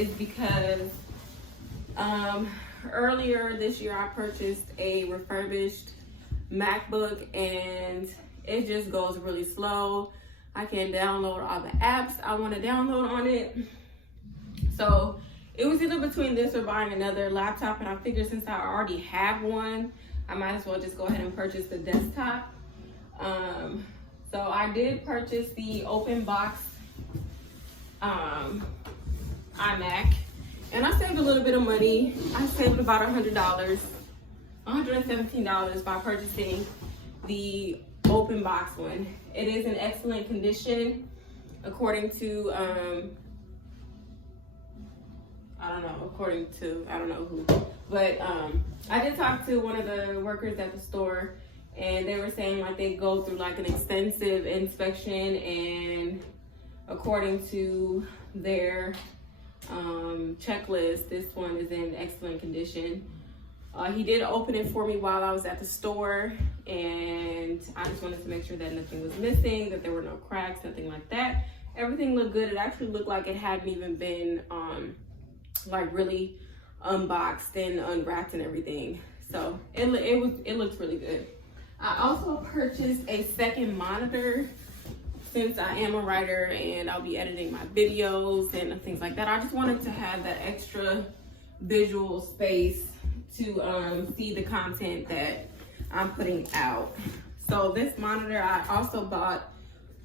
is because earlier this year I purchased a refurbished MacBook and it just goes really slow. I can't download all the apps I want to download on it. So it was either between this or buying another laptop, and I figured since I already have one, I might as well just go ahead and purchase the desktop. So I did purchase the open box iMac, and I saved a little bit of money. I saved about $100, $117 by purchasing the open box one. It is in excellent condition, according to I don't know who, but I did talk to one of the workers at the store, and they were saying like they go through like an extensive inspection, and according to their checklist, this one is in excellent condition. He did open it for me while I was at the store, and I just wanted to make sure that nothing was missing, that there were no cracks, nothing like that. Everything looked good. It actually looked like it hadn't even been like really unboxed and unwrapped and everything. So it looks really good. I also purchased a second monitor since I am a writer and I'll be editing my videos and things like that. I just wanted to have that extra visual space to see the content that I'm putting out. So this monitor I also bought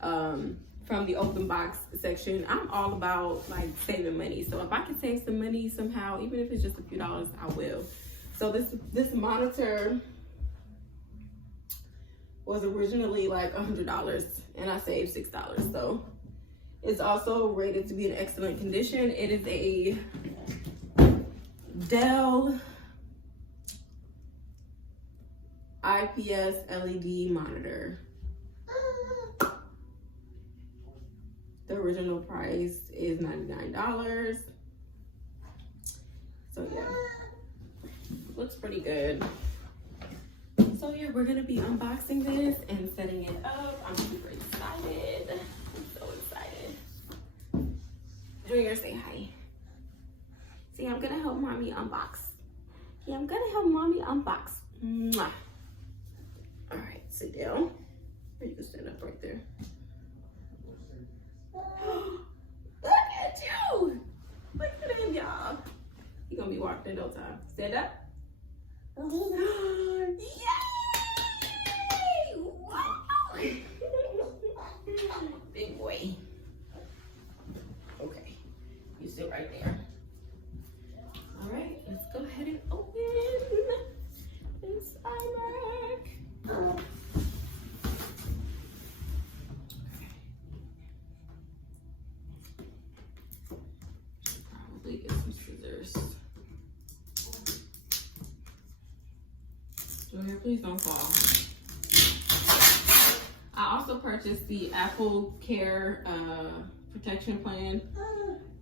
from the open box section. I'm all about like saving money. So if I can save some money somehow, even if it's just a few dollars, I will. So this monitor was originally like $100 and I saved $6. So it's also rated to be in excellent condition. It is a Dell IPS LED monitor. The original price is $99. So yeah, looks pretty good. So yeah, we're gonna be unboxing this and setting it up. I'm super excited. I'm so excited. Junior, say hi. See, I'm gonna help mommy unbox. Yeah, I'm gonna help mommy unbox. Mwah. All right, sit down. Or you can stand up right there. Look at you! Look at him, y'all. He gonna be walking in no time. Stand up. Yay! Wow! Big boy. Okay, you sit right there. All right, let's go ahead and open this iMac. Probably get some scissors. Junior, please don't fall. I also purchased the Apple Care protection plan.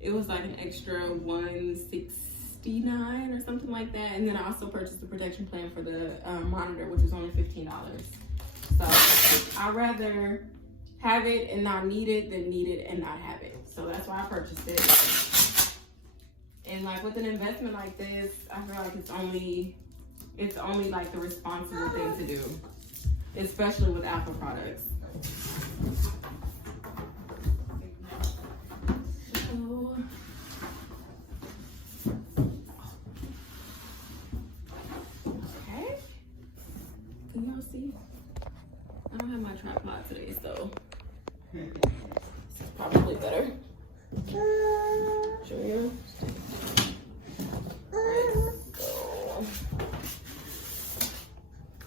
It was like an extra $169 or something like that. And then I also purchased the protection plan for the monitor, which was only $15. So I'd rather have it and not need it than need it and not have it. So that's why I purchased it. And like with an investment like this, I feel like it's only like the responsible thing to do, especially with Apple products. So, okay, can y'all see? I don't have my tripod today, so this is probably better. Show you.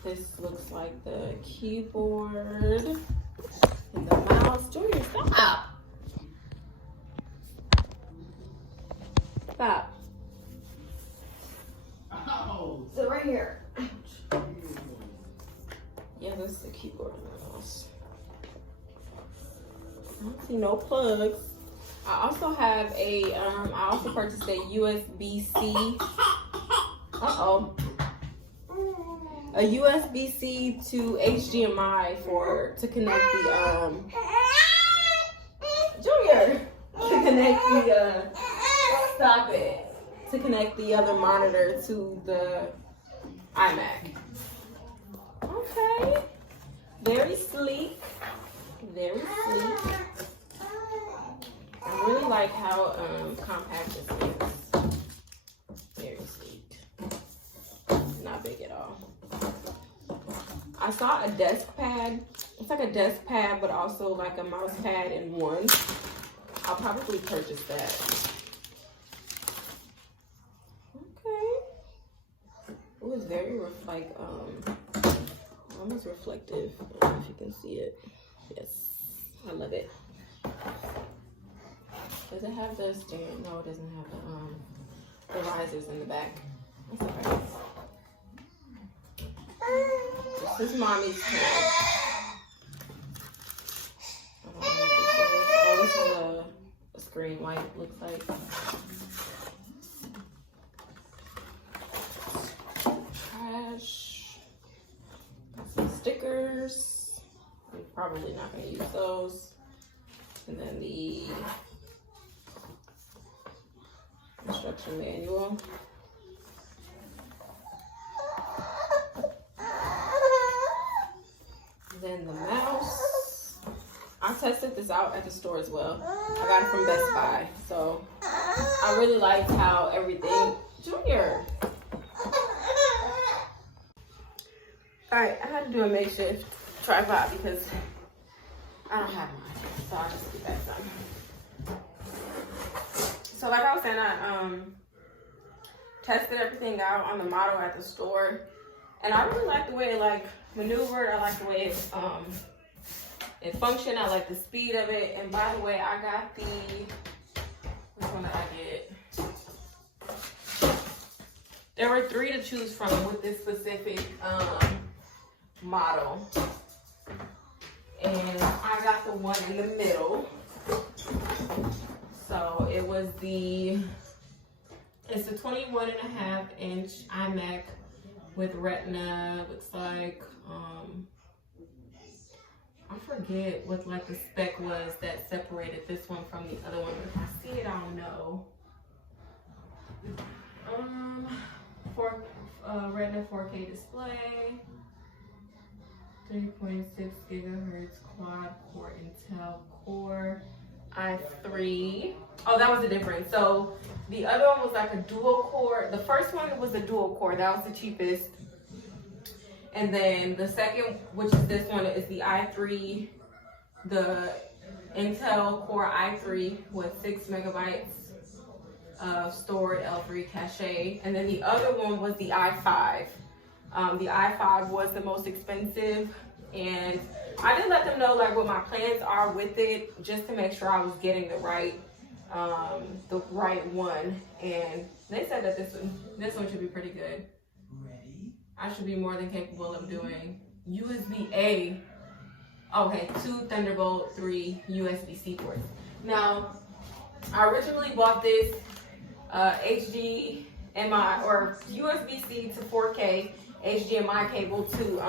This looks like the keyboard and the mouse. Junior, stop! Stop. Ow. So right here. Ouch. Yeah, this is the keyboard and the mouse. I don't see no plugs. I also have a, I also purchased a USB-C. Uh-oh. A USB-C to HDMI to connect the Junior, to connect Stop it. To connect the other monitor to the iMac. Okay. Very sleek. Very sleek. I really like how compact this is. Very sleek. Not big at all. I saw a desk pad. It's like a desk pad, but also like a mouse pad in one. I'll probably purchase that. Okay. It was very almost reflective. I don't know if you can see it. Yes, I love it. Does it have the stand? No, it doesn't have the risers in the back. That's okay. This is mommy's pad. I don't know what this is. Oh, this is a screen white, looks like. Trash. Got some stickers. I'm probably not going to use those. And then the instruction manual. Then the mouse. I tested this out at the store as well. I got it from Best Buy. So I really liked how everything. Junior. Alright, I had to do a makeshift tripod because I don't have mine. So I'll just get that done. So like I was saying, I tested everything out on the model at the store. And I really like the way it maneuvered. I like the way it functioned. I like the speed of it. And by the way, I got which one did I get? There were 3 to choose from with this specific model. And I got the one in the middle. So it was it's a 21.5-inch iMac with Retina. Looks like I forget what the spec was that separated this one from the other one. If I see it, I'll know. Retina 4K display, 3.6 gigahertz quad core Intel Core i3. Oh, that was the difference. So the other one was like a dual core. The first one was a dual core. That was the cheapest. And then the second, which is this one, is the i3, the Intel Core i3 with 6 megabytes of stored L3 cache. And then the other one was the i5. The i5 was the most expensive, and I did let them know what my plans are with it, just to make sure I was getting the right one. And they said that this one should be pretty good. I should be more than capable of doing USB-A. Okay, 2 Thunderbolt, 3 USB-C ports. Now, I originally bought this HDMI or USB-C to 4K HDMI cable to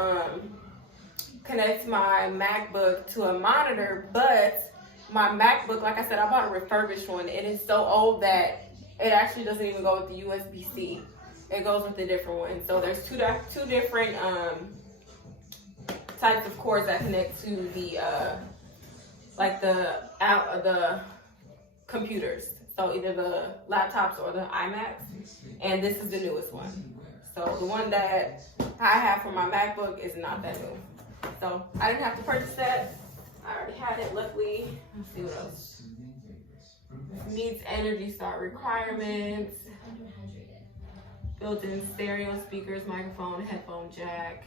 connect my MacBook to a monitor, but my MacBook, like I said, I bought a refurbished one. It is so old that it actually doesn't even go with the USB-C. It goes with a different one. So there's two different types of cords that connect to the the computers. So either the laptops or the iMacs, and this is the newest one. So the one that I have for my MacBook is not that new. So I didn't have to purchase that. I already had it, luckily. Let's see what else. Meets Energy Star requirements. Built-in stereo speakers, microphone, headphone jack.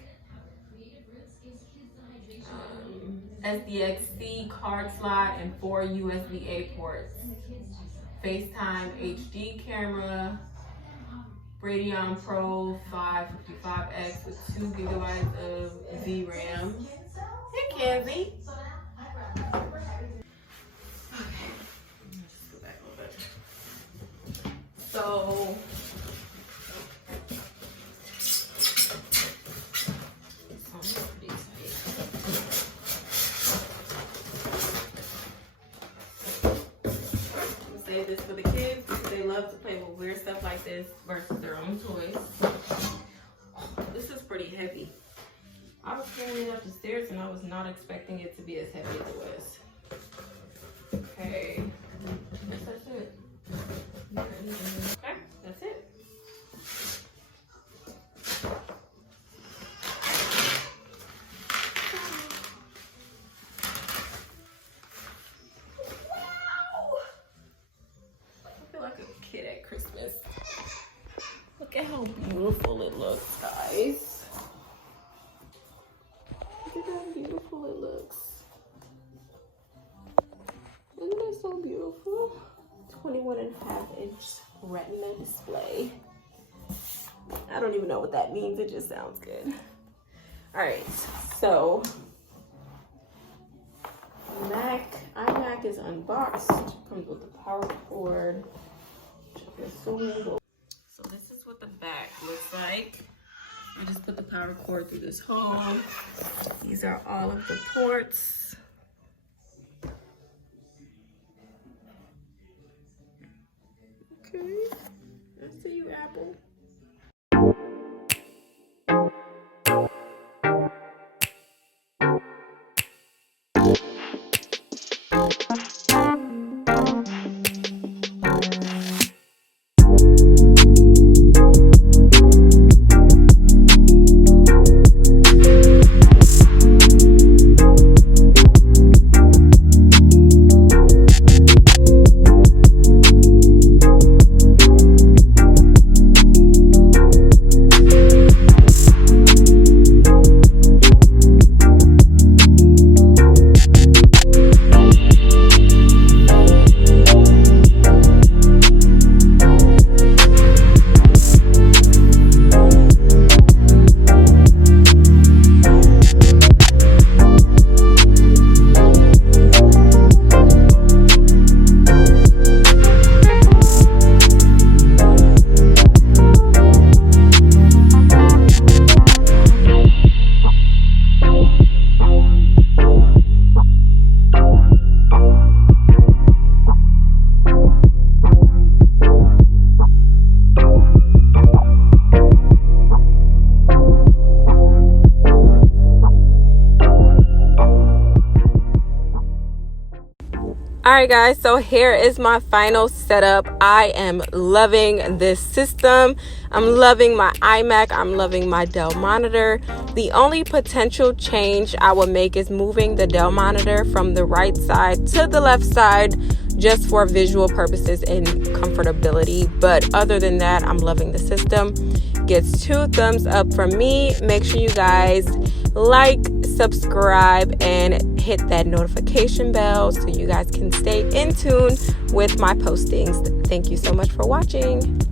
SDXC card slot and 4 USB-A ports. FaceTime HD camera. Radeon Pro 555X with 2 gigabytes of VRAM. Hey, Kenzie. Okay, let's go back a little bit. So, save this for the kids because they love to this versus their own toys. This is pretty heavy. I was carrying it up the stairs and I was not expecting it to be as heavy as it was. Okay, I guess that's it. Okay, that's it. Wow! I feel like a kid at Christmas. Look at how beautiful it looks, guys. Look at how beautiful it looks. Isn't it so beautiful? 21.5-inch retina display. I don't even know what that means. It just sounds good. All right, so iMac is unboxed. Comes with the power cord. So this is what the back looks like. I just put the power cord through this hole. These are all of the ports. Okay, I see you, Apple. Alright guys, so here is my final setup. I am loving this system. I'm loving my iMac. I'm loving my Dell monitor. The only potential change I will make is moving the Dell monitor from the right side to the left side, just for visual purposes and comfortability. But other than that, I'm loving the system. Gets 2 thumbs up from me. Make sure you guys like, subscribe, and hit that notification bell so you guys can stay in tune with my postings. Thank you so much for watching.